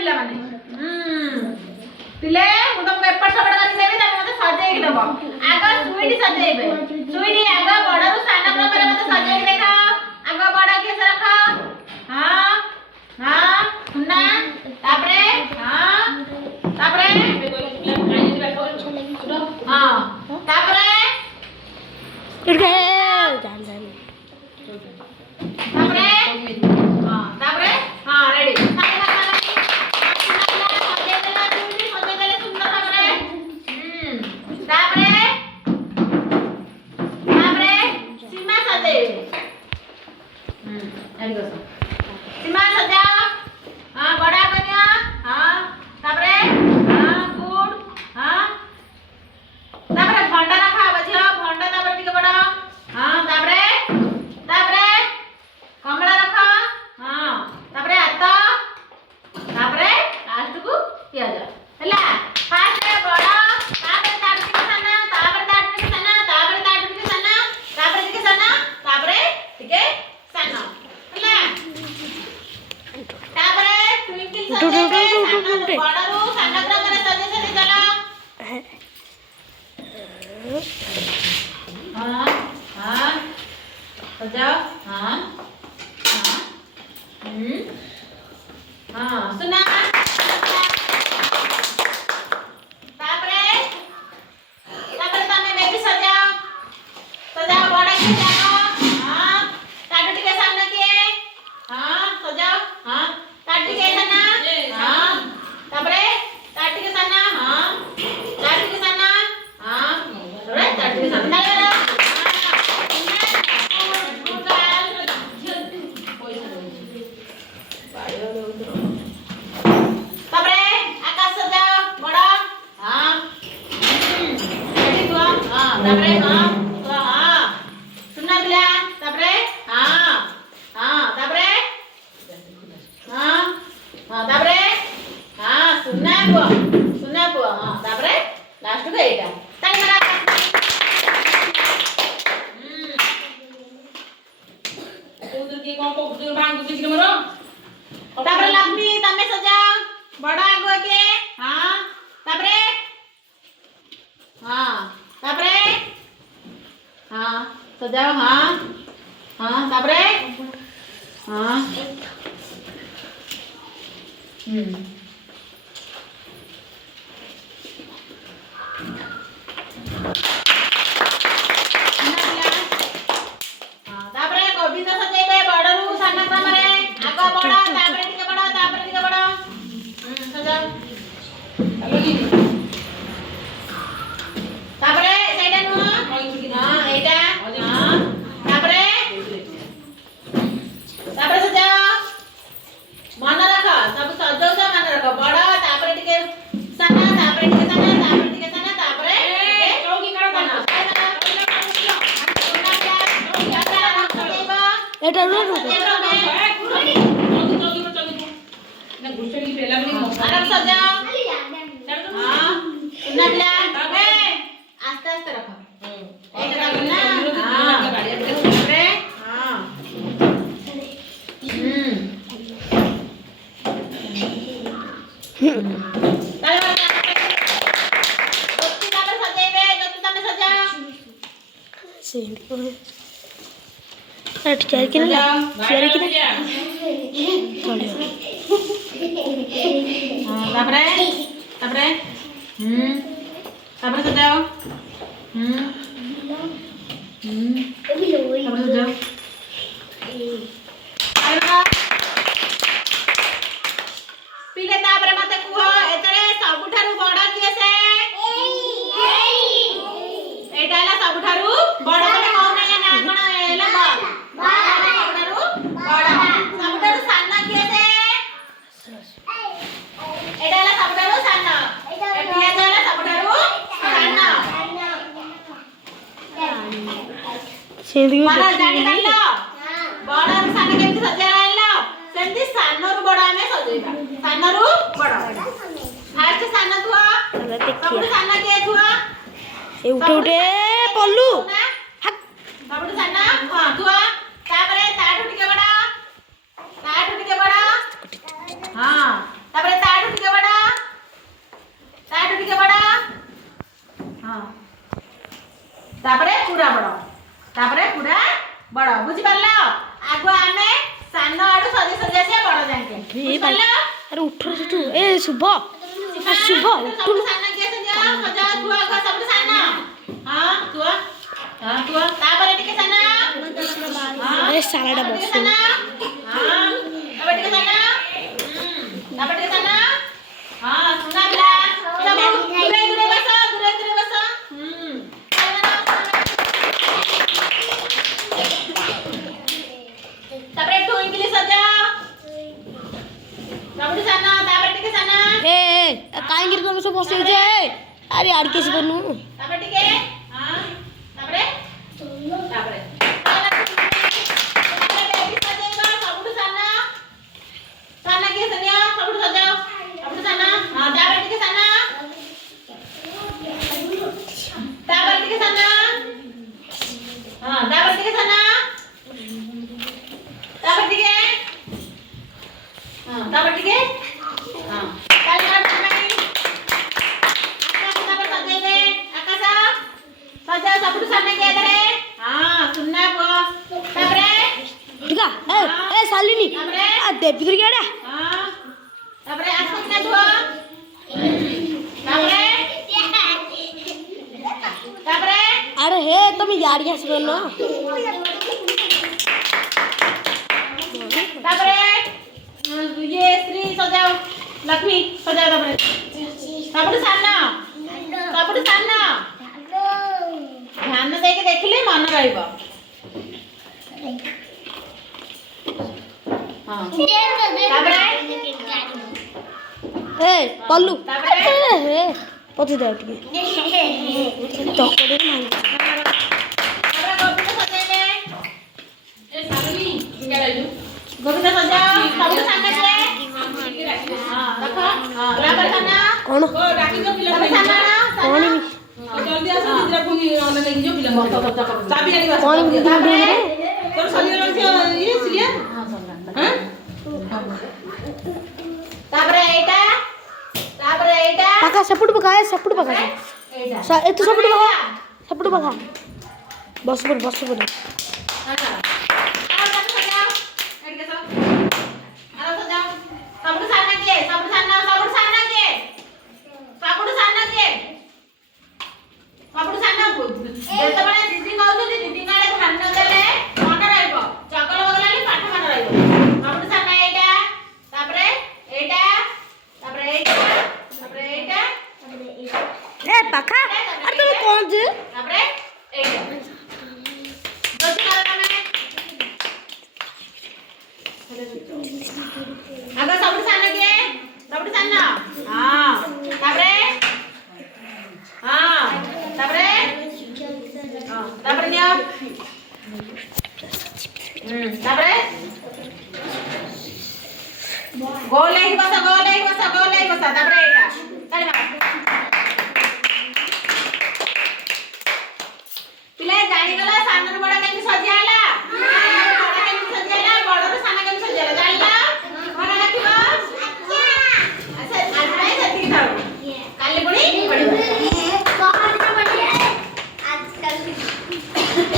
पिला माने पिले मु तुमको एपट सपट कर देबी त मते सजेई के देबो आग सुईटी सजेइबे सुईटी आग बड़ रु सान क्रम रे मते सजेई देखा आग बड़ के से रख हां हां सुनना तापरे हां तापरे हां तापरे उठ गए जान जान तापरे हां तापरे हां रेडी सीमा सजा हां बड़ा कन्या हां तापरे हां गुड हां तापरे भंडा रखा बझिया भंडा तापरे टिके बड़ा हां तापरे तापरे कमला रखा हां तापरे हाथ तापरे लास्ट को किया जा हला फास्ट बड़ा तापरे तापरे सना तापरे तापरे सना तापरे तापरे सना तापरे टिके सना तापरे टिके सना हला तापरे ट्विंकल सजे बड़ा रो सना क्रम रे सजे सजे चला हां हां सजाओ हां हां हां सुना तापरे तापरे तमे बेबी सजाओ सजाओ बड़ा के जाओ हां काटू टिके सामने के हां सजाओ हां काटी के सना हां तापरे काटी के सना हां काटी के सना हां तापरे काटी के सना तापरे आकाश सजाओ बड़ा हां रेडी तो हां तापरे हां तो हां सुनना बिला तापरे हां हां तापरे हां हां तापरे हां सुनना को हां तापरे लास्ट को एटा ताई मारा उधर के कौन को उधर भांग के किलो मरो तापरे लक्ष्मी तमे सजाओ बड़ा आगो के हां तापरे हां तापरे हां सजाओ हां हां तापरे हां तापरे कविता सजेबे बड़रू साना क्रम रे आगो बड़ा तापरे टिके बड़ा सजाओ हेलो जी तापरे सेटा नु हां एटा हां तापरे सजाओ मन रख सब सजाओ सा मन रख बड़ा तापरे टिके सना तापरे टिके सना तापरे टिके सना तापरे चौकी करो बना एटा रो रो गुस्से की पहला भी आराम सजाओ हां सुनना बिला आस्ते आस्ते रखो एक रखना हां तापरे हां सेंड को हट चार के ना चार के ना चलियो हां तापरे तापरे तापरे सजाओ तापरे सजाओ पिले तापरे मते कुहो एतरे सबुठारु बड़ा किए से एटाला सबुठारु बड़ा तमे कहू ना ना कोन एला सबुठारु बड़ा सबुठारु साना किए से एटाला सबुठारु साना एटिया जाला सबुठारु साना सेंड को मारा जानि पाइलो बड़ा साना केमति सजा आइलो सेमति सानरु बड़ा में सजेबा सानरु बड़ा फास्ट साना थुआ सबुठारु साना के थुआ ए उठे उठे पल्लू सबुठारु साना हां थुआ तापरे ताठु टिके बड़ा हां तापरे ଲାଷ୍ଟ ଏ ଶୁଭ ଶୁଭ ସବୁଠୁ ସାନ କିଏ ସଜା ସଜା ଛୁଆ ଘର ସବୁଠୁ ସାନ ହଁ ଛୁଆ ହଁ ଛୁଆ ତାପରେ ଟିକେ ସାନ ଏ ସାଲାଟା ଟିକେ ବସ ସାନ ହଁ ତାପରେ ଟିକେ ସାନ ତାପରେ ଟିକେ ସାନ ହଁ ସୁନା ପିଲା ସବୁ ଦୂରେ ଦୂରେ ବସ ତାପରେ ଟୁଇଙ୍କିଲି ସଜା ସବୁଠୁ ସାନ ତାପରେ ଟିକେ ସାନ ଏ କାହିଁକି ତମେ ସବୁ ବସେଇଛ ଆରେ ଆଡ କେସି କରନୁ ତାପରେ ଟିକେ ହଁ ତାପରେ ତାପରେ ସବୁଠୁ ସାନ ସାନ କିଏ ସନିଆ ସବୁଠୁ ସଜାଅ ସବୁଠୁ ସାନ ହଁ ତାପରେ ଟିକେ ସାନ ତାପରେ ଟିକେ ସାନ ହଁ ତାପରେ ଟିକେ ସାନ ତାପରେ ଟିକେ ହଁ ତାପରେ ଟିକେ ହଁ ତାପରେ ସଜେଇବେ ଆକାଶ ସଜା ସବୁଠୁ ସାନ କିଏ ଧରେ ହଁ ସୁନା ପୁଅ ତାପରେ ଠିକା ଏ ସାଲିନି ତାପରେ ଆ ଦେବି ଧରିକି ଆଡା ହଁ ତାପରେ ଆସକିନା ଧୁଅ ତାପରେ ତାପରେ ଆରେ ହେ ତମେ ইয়াଡିକି ଆସିବ ନା ତାପରେ ये श्री सजाओ लक्ष्मी सजाओ तापर सबुठ सान ध्यान देके देखले मन रहइबो हां तापर ए पल्लू तापर हे पति दे टिके तकड़े मांग तापर गोविंद सजाइबे ए सालनी क्या लाइलु गोविंद सजाओ सबुठ सान के हां रखो हां तापर सान कौन ओ डाकी जो पिला तापर सान कौन जल्दी आसो निद्रा पुनी ऑनलाइन लेके जो पिला चाबी आनी बस कौन तापर तोर सलिया ये सिलिया हां सल्ला हां तापर एटा पका सपुट पका एटा ए तू सपुट पका बस पर ए पका अरे तुम कौन जी अगर सबुठ सान किए सबुठ सान हां तापरे हां तापरे हां तापरे नियो तापरे गोल ही बस तापरे